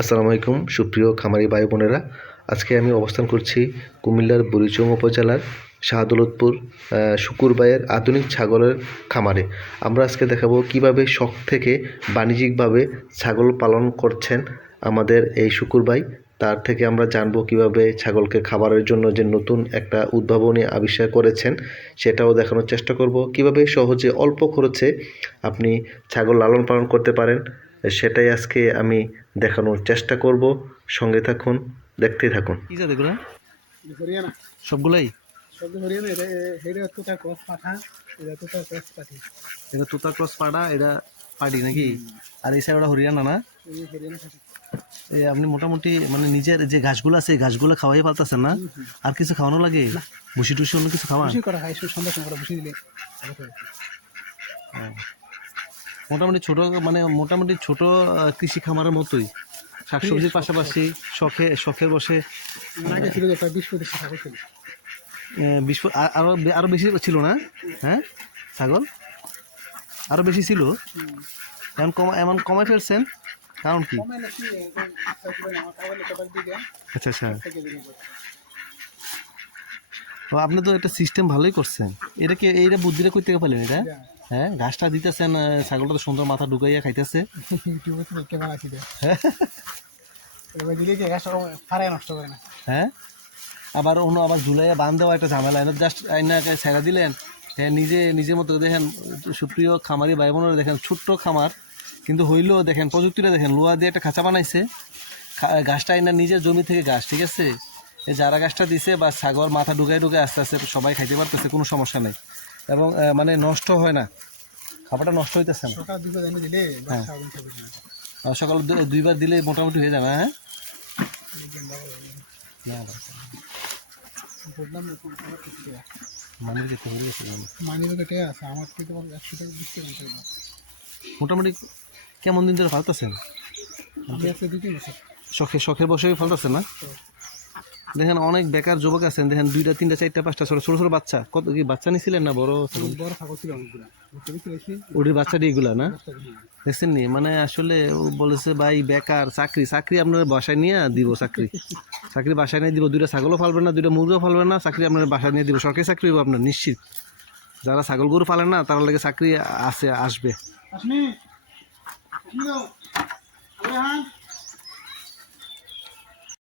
আসসালামু আলাইকুম, সুপ্রিয় খামারি ভাই বোনেরা। আজকে আমি অবস্থান করছি কুমিল্লার বুড়িচং উপজেলার শাহদৌলতপুর শুকুরবাইয়ের আধুনিক ছাগলের খামারে। আমরা আজকে দেখাবো কীভাবে শখ থেকে বাণিজ্যিকভাবে ছাগল পালন করছেন আমাদের এই শুকুরবাই তার থেকে আমরা জানব কীভাবে ছাগলকে খাবারের জন্য যে নতুন একটা উদ্ভাবনী আবিষ্কার করেছেন, সেটাও দেখানোর চেষ্টা করব। কীভাবে সহজে অল্প খরচে আপনি ছাগল লালন পালন করতে পারেন সেটাই আজকে আমি দেখানোর চেষ্টা করব। সঙ্গে থাকুন দেখতেই থাকুন। কি জাত এগুলা? হরিয়ানা। সবগুলাই? হরিয়ানা তোতা ক্রস পাঠা এটা তোতা ক্রস পাঠি। এটা তোতা ক্রস পাড়া এটা পাটি নাকি? আর এই সাইড ওটা হরিয়ানা না? এই আপনি মোটামুটি মানে নিজের যে ঘাসগুলো আছে এই ঘাসগুলো খাওয়াই পারতেছেন না? আর কিছু খাওয়ানো লাগে? ভুসি টুসি অন্য কিছু খাওয়ান খুশি করা হয় সন্ধ্যা সময় দিলে। ভালো করে। মোটামুটি ছোট মানে মোটামুটি ছোট কৃষি খামারের মতোই। শাকসবজির পাশাপাশি শখে শখের বসে বিশ আরও আরও বেশি ছিল না? হ্যাঁ? ছাগল? আরও বেশি ছিল? এমন কমা এমন কমাই ফেলছেন? কারণ কি? আচ্ছা আচ্ছা। আপনি তো একটা সিস্টেম ভালোই করছেন। এটা কি এইটা বুদ্ধিটা করতে পারলেন এটা হ্যাঁ ঘাসটা দিতেছেন ছাগলটা তো সুন্দর মাথা ঢুকাইয়া খাইতেছে। হ্যাঁ? আবার অন্য আবার ঝুলাইয়া বান দেওয়া একটা ঝামেলা। এটা জাস্ট আইনা ছেড়া দিলেন হ্যাঁ নিজে নিজের মতো দেখেন সুপ্রিয় খামারি ভাই বোনেরা দেখেন ছোট্ট খামার কিন্তু হইলেও দেখেন প্রযুক্তিটা দেখেন লোহা দিয়ে একটা খাঁচা বানাইছে। গাছটা আইনা নিজের জমি থেকে গাছ ঠিক আছে? এই যারা গাছটা দিছে বা ছাগল মাথা ঢুকাই ঢুকে আস্তে আস্তে সবাই খাইতে পারতেছে কোনো সমস্যা নেই। এবং মানে নষ্ট হয় না। খাবারটা নষ্ট হইতেছে না। সকাল দিলে হ্যাঁ। সকালে দুইবার দিলে মোটামুটি হয়ে যাবে হ্যাঁ। মানে হয়ে। মানি। মোটামুটি কেমন দিন ধরে ফালতেছেন? শখে শখের বসেই ফালতেছেন না? দেখেন অনেক বেকার যুবক আছেন। দেখেন দুইটা তিনটা চারটা পাঁচটা ছোট ছোট ছোট বাচ্চা। কত কি বাচ্চা নিছিলেন না বড় ওটির বাচ্চা এগুলা না? দেখছেন নি মানে আসলে ও বলেছে ভাই বেকার চাকরি চাকরি আপনার বাসায় নিয়ে দিব চাকরি। চাকরি বাসায় নিয়ে দিব দুইটা ছাগলও ফালবেন না দুইটা মুরগিও ফালবেন না চাকরি আপনার বাসায় নিয়ে দিব। সরকারি চাকরি হবে আপনার নিশ্চিত। যারা ছাগল গরু পালেন না তার লাগে চাকরি আছে আসবে।